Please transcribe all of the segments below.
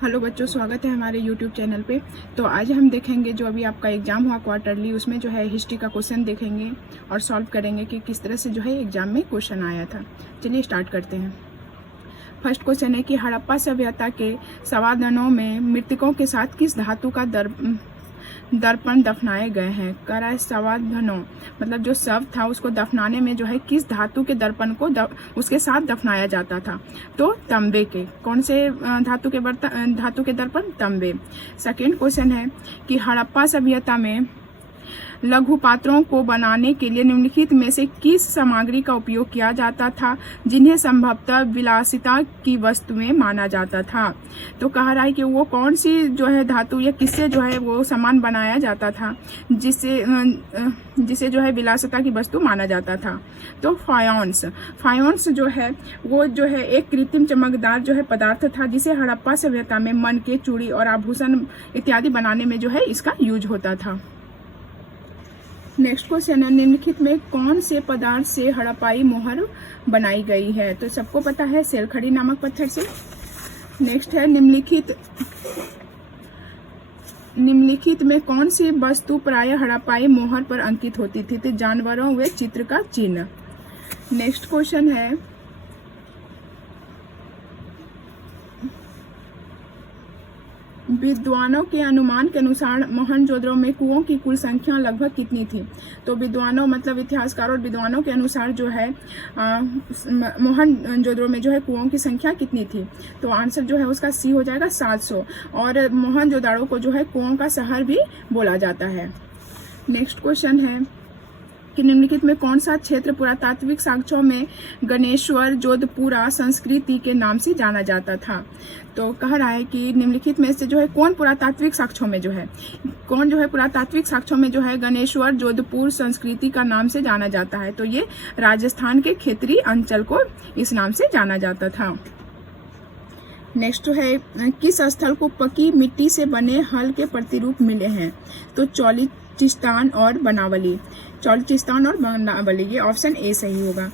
Hello बच्चों, स्वागत है हमारे यूट्यूब चैनल पे। तो आज हम देखेंगे जो अभी आपका एग्ज़ाम हुआ क्वार्टरली, उसमें जो है हिस्ट्री का क्वेश्चन देखेंगे और सॉल्व करेंगे कि किस तरह से जो है एग्ज़ाम में क्वेश्चन आया था। चलिए स्टार्ट करते हैं। फर्स्ट क्वेश्चन है कि हड़प्पा सभ्यता के संवादनों में मृतकों के साथ किस धातु का दर्पण दफनाए गए हैं। कह रहा है संवादनों मतलब जो शव था उसको दफनाने में जो है किस धातु के दर्पण को उसके साथ दफनाया जाता था। तो तांबे के। कौन से धातु के दर्पण? तांबे। सेकेंड क्वेश्चन है कि हड़प्पा सभ्यता में लघु पात्रों को बनाने के लिए निम्नलिखित में से किस सामग्री का उपयोग किया जाता था जिन्हें संभवतः विलासिता की वस्तुएं माना जाता था। तो कह रहा है कि वो कौन सी जो है धातु या किससे जो है वो सामान बनाया जाता था जिसे जो है विलासिता की वस्तु माना जाता था। तो फायोन्स जो है वो जो है एक कृत्रिम चमकदार जो है पदार्थ था जिसे हड़प्पा सभ्यता में मनके, चूड़ी और आभूषण इत्यादि बनाने में जो है इसका यूज होता था। नेक्स्ट क्वेश्चन है निम्नलिखित में कौन से पदार्थ से हड़प्पाई मोहर बनाई गई है। तो सबको पता है सेलखड़ी नामक पत्थर से। नेक्स्ट है निम्नलिखित में कौन सी वस्तु प्राय हड़प्पाई मोहर पर अंकित होती थी। तो जानवरों व चित्र का चिन्ह। नेक्स्ट क्वेश्चन है विद्वानों के अनुमान के अनुसार मोहनजोदड़ो में कुओं की कुल संख्या लगभग कितनी थी। तो विद्वानों मतलब इतिहासकारों और विद्वानों के अनुसार जो है मोहनजोदड़ो में जो है कुओं की संख्या कितनी थी। तो आंसर जो है उसका सी हो जाएगा 700। और मोहनजोदड़ो को जो है कुओं का शहर भी बोला जाता है। नेक्स्ट क्वेश्चन है कि निम्नलिखित में कौन सा क्षेत्र पुरातात्विक साक्ष्यों में गणेश्वर जोधपुरा संस्कृति के नाम से जाना जाता था। तो कह रहा है कि निम्नलिखित में से जो है कौन पुरातात्विक साक्ष्यों में जो है गणेश्वर जोधपुर संस्कृति का नाम से जाना जाता है। तो ये राजस्थान के क्षेत्रीय अंचल को इस नाम से जाना जाता था। नेक्स्ट है किस स्थल को पकी मिट्टी से बने हल के प्रतिरूप मिले हैं। तो चौलिचिस्तान और बनावली। ये ऑप्शन ए सही होगा।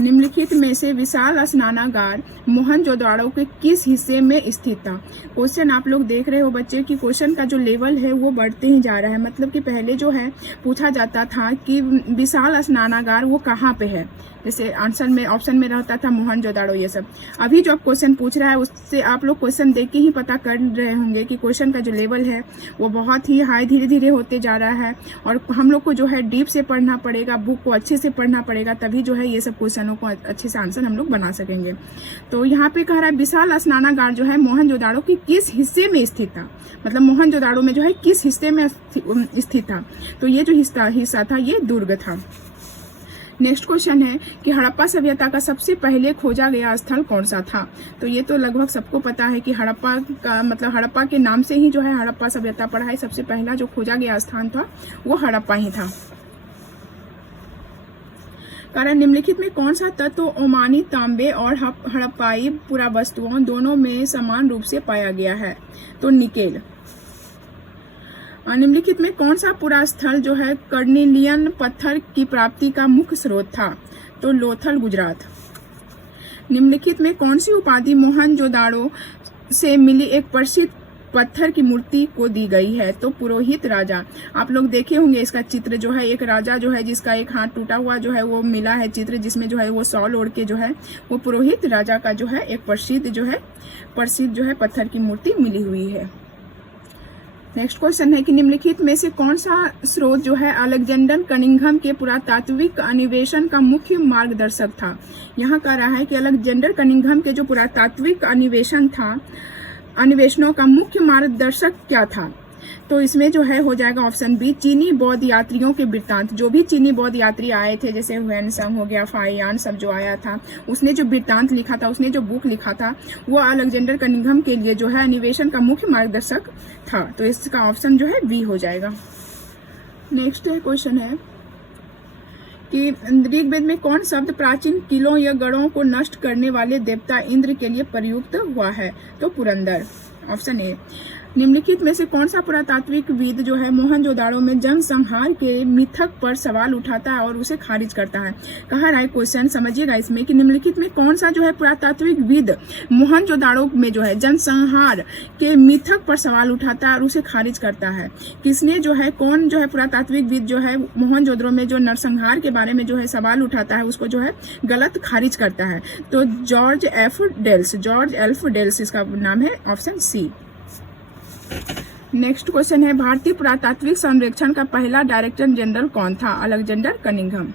निम्नलिखित में से विशाल स्नानागार मोहनजोदड़ो के किस हिस्से में स्थित था। क्वेश्चन आप लोग देख रहे हो बच्चे कि क्वेश्चन का जो लेवल है वो बढ़ते ही जा रहा है। मतलब कि पहले जो है पूछा जाता था कि विशाल स्नानागार वो कहाँ पे है, जैसे आंसर में ऑप्शन में रहता था मोहनजोदड़ो ये सब। अभी जो क्वेश्चन पूछ रहा है उससे आप लोग क्वेश्चन देख के ही पता कर रहे होंगे कि क्वेश्चन का जो लेवल है वो बहुत ही हाई धीरे धीरे होते जा रहा है। और हम लोग को जो है डीप से पढ़ना पड़ेगा, बुक को अच्छे से पढ़ना पड़ेगा, तभी जो है ये सब क्वेश्चनों को अच्छे से आंसर हम लोग बना सकेंगे। तो यहाँ पे कह रहा है विशाल स्नानागार जो है मोहनजोदड़ो के किस हिस्से में स्थित था, मतलब मोहनजोदड़ो में जो है किस हिस्से में स्थित था। तो ये जो हिस्सा था ये दुर्ग था। नेक्स्ट क्वेश्चन है कि हड़प्पा सभ्यता का सबसे पहले खोजा गया स्थल कौन सा था। तो ये तो लगभग सबको पता है कि हड़प्पा का मतलब हड़प्पा के नाम से ही जो है हड़प्पा सभ्यता पड़ा है। सबसे पहला जो खोजा गया स्थान था वो हड़प्पा ही था। कारण निम्नलिखित में कौन सा तत्व ओमानी तांबे और हड़प्पाई पुरावस्तुओं दोनों में समान रूप से पाया गया है। तो निकेल। निम्नलिखित में कौन सा पुरा स्थल जो है कर्निलियन पत्थर की प्राप्ति का मुख्य स्रोत था। तो लोथल, गुजरात। निम्नलिखित में कौन सी उपाधि मोहनजोदड़ो से मिली एक प्रसिद्ध पत्थर की मूर्ति को दी गई है। तो पुरोहित राजा। आप लोग देखे होंगे इसका चित्र जो है एक राजा जो है जिसका एक हाथ टूटा हुआ जो है वो मिला है चित्र, जिसमें जो है वो शॉल ओढ़ के जो है वो पुरोहित राजा का जो है एक प्रसिद्ध जो है पत्थर की मूर्ति मिली हुई है। नेक्स्ट क्वेश्चन है कि निम्नलिखित में से कौन सा स्रोत जो है अलेक्जेंडर कनिंघम के पुरातात्विक अन्वेषण का मुख्य मार्गदर्शक था। यहाँ कह रहा है कि अलेक्जेंडर कनिंघम के जो पुरातात्विक अन्वेषणों का मुख्य मार्गदर्शक क्या था। तो इसमें जो है हो जाएगा ऑप्शन बी चीनी बौद्ध यात्रियों के वृत्तांत। जो भी चीनी बौद्ध यात्री आए थे जैसे हुएनसंग हो गया, फाइयान सब जो आया था, उसने जो वृत्तांत लिखा था, उसने जो बुक लिखा था वो अलेक्जेंडर कनिंघम के लिए जो है अन्वेषण का मुख्य मार्गदर्शक था। तो इसका ऑप्शन जो है बी हो जाएगा। नेक्स्ट क्वेश्चन है कि ऋग्वेद में कौन शब्द प्राचीन किलों या गढ़ों को नष्ट करने वाले देवता इंद्र के लिए प्रयुक्त हुआ है। तो पुरंदर, ऑप्शन ए। निम्नलिखित में से कौन सा पुरातात्विकविद जो है मोहनजोदाड़ो में जनसंहार के मिथक पर सवाल उठाता है और उसे खारिज करता है। कहा रहा है क्वेश्चन, समझिएगा इसमें कि निम्नलिखित में कौन सा जो है पुरातात्विकविद मोहनजोदाड़ो में जो है जनसंहार के मिथक पर सवाल उठाता है और उसे खारिज करता है। किसने जो है, कौन जो है पुरातात्विकविद जो है मोहनजोदड़ो में जो नरसंहार के बारे में जो है सवाल उठाता है उसको जो है गलत खारिज करता है? तो जॉर्ज एफ डेल्स इसका नाम है, ऑप्शन सी। नेक्स्ट क्वेश्चन है, भारतीय पुरातात्विक सर्वेक्षण का पहला डायरेक्टर जनरल कौन था? Alexander Cunningham.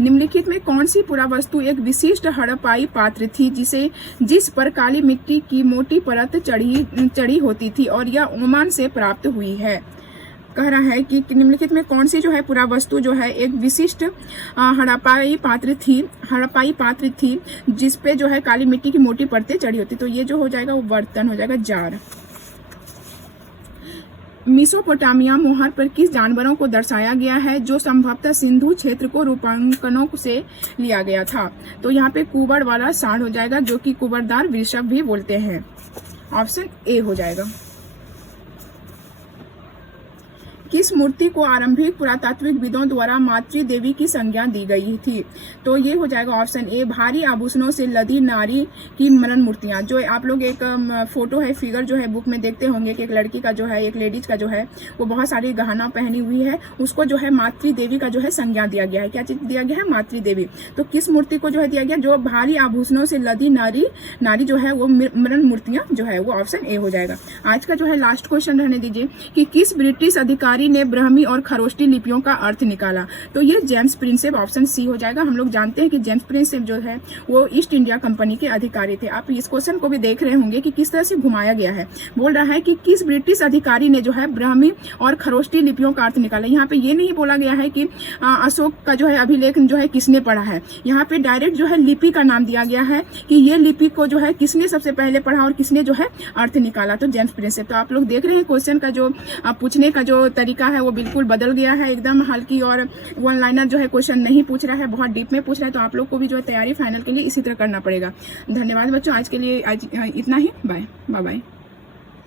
निम्नलिखित में कौन सी पुरावस्तु एक विशिष्ट हड़प्पाई पात्र थी जिस पर काली मिट्टी की मोटी परत चढ़ी होती थी और यह ओमान से प्राप्त हुई है? कह रहा है कि निम्नलिखित में कौन सी जो है पुरावस्तु जो है एक विशिष्ट हड़प्पाई पात्र थी जिस पे जो है काली मिट्टी की मोटी परतें चढ़ी होती। तो ये जो हो जाएगा वो बर्तन हो जाएगा, जार। मेसोपोटामिया मोहर पर किस जानवरों को दर्शाया गया है जो संभवतः सिंधु क्षेत्र को रूपांकनों से लिया गया था? तो यहाँ पे कुबड़ वाला सांड हो जाएगा, जो कि कुबड़दार वृषभ भी बोलते हैं, ऑप्शन ए हो जाएगा। किस मूर्ति को आरंभिक पुरातात्विकविदों द्वारा मातृ देवी की संज्ञा दी गई थी? तो ये हो जाएगा ऑप्शन ए, भारी आभूषणों से लदी नारी की मरण मूर्तियां। जो आप लोग एक फोटो है, फिगर जो है बुक में देखते होंगे कि एक लड़की का जो है, एक लेडीज का जो है वो बहुत सारी गहना पहनी हुई है, उसको जो है मातृ देवी का जो है संज्ञा दिया गया है। क्या चीज दिया गया है? मातृ देवी। तो किस मूर्ति को जो है दिया गया? जो भारी आभूषणों से लदी नारी जो है वो मरण मूर्तियां जो है वो ऑप्शन ए हो जाएगा। आज का जो है लास्ट क्वेश्चन रहने दीजिए कि किस ब्रिटिश अधिकारी ने ब्राह्मी और खरोष्टी लिपियों का अर्थ निकाला? तो ये जेम्स प्रिंसेप, ऑप्शन सी हो जाएगा। हम लोग जानते हैं कि जेम्स प्रिंसेप जो है वो ईस्ट इंडिया कंपनी के अधिकारी थे। आप इस क्वेश्चन को भी देख रहे होंगे कि किस तरह से घुमाया गया है। बोल रहा है कि किस ब्रिटिश अधिकारी ने जो है ब्राह्मी और खरोष्टी लिपियों का अर्थ निकाला। यहाँ पे ये नहीं बोला गया है कि अशोक का जो है अभिलेख जो है किसने पढ़ा है। यहाँ पे डायरेक्ट जो है लिपि का नाम दिया गया है कि ये लिपि को जो है किसने सबसे पहले पढ़ा और किसने जो है अर्थ निकाला। तो जेम्स प्रिंसेप। तो आप लोग देख रहे हैं क्वेश्चन का जो पूछने का जो तरीका है वो बिल्कुल बदल गया है। एकदम हल्की और वन लाइनर जो है क्वेश्चन नहीं पूछ रहा है, बहुत डीप में पूछ रहा है। तो आप लोग को भी जो है तैयारी फाइनल के लिए इसी तरह करना पड़ेगा। धन्यवाद बच्चों, आज के लिए इतना ही। Bye bye.